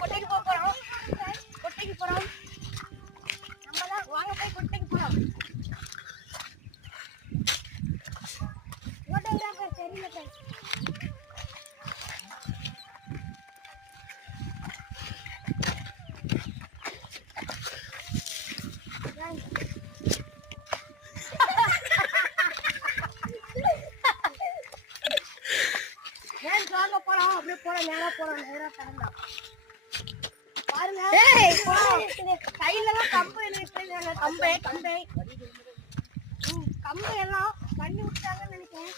கொட்டைக்கு போறோம். கொட்டைக்கு போறோம். நம்மலாம் வாங்க போய் கொட்டைக்கு போறோம். போட்டோகிராஃபர் தெரியல फ्रेंड्स. வாங்க போறோம். அப்படியே போறோம். நேரா கடந்தா பாருங்க. கையில எல்லாம் கம்பு இழுத்துறாங்க. கம்பு எல்லாம் பண்ணி விட்டாங்கன்னு நினைக்கிறேன்.